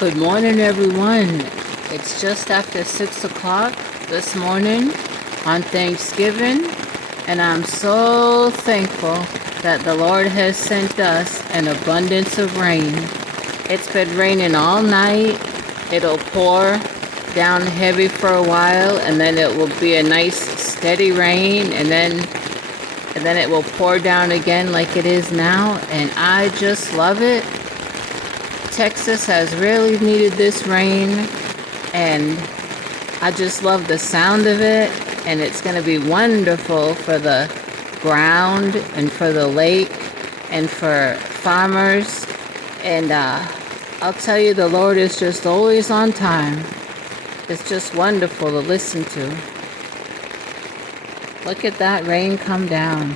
Good morning, everyone. It's just after 6 o'clock this morning on Thanksgiving, and I'm so thankful that the Lord has sent us an abundance of rain. It's been raining all night. It'll pour down heavy for a while, and then it will be a nice steady rain, and then it will pour down again like it is now, and I just love it. Texas has really needed this rain, and I just love the sound of it, and it's going to be wonderful for the ground and for the lake and for farmers. And I'll tell you, the Lord is just always on time. It's just wonderful to listen to. Look at that rain come down.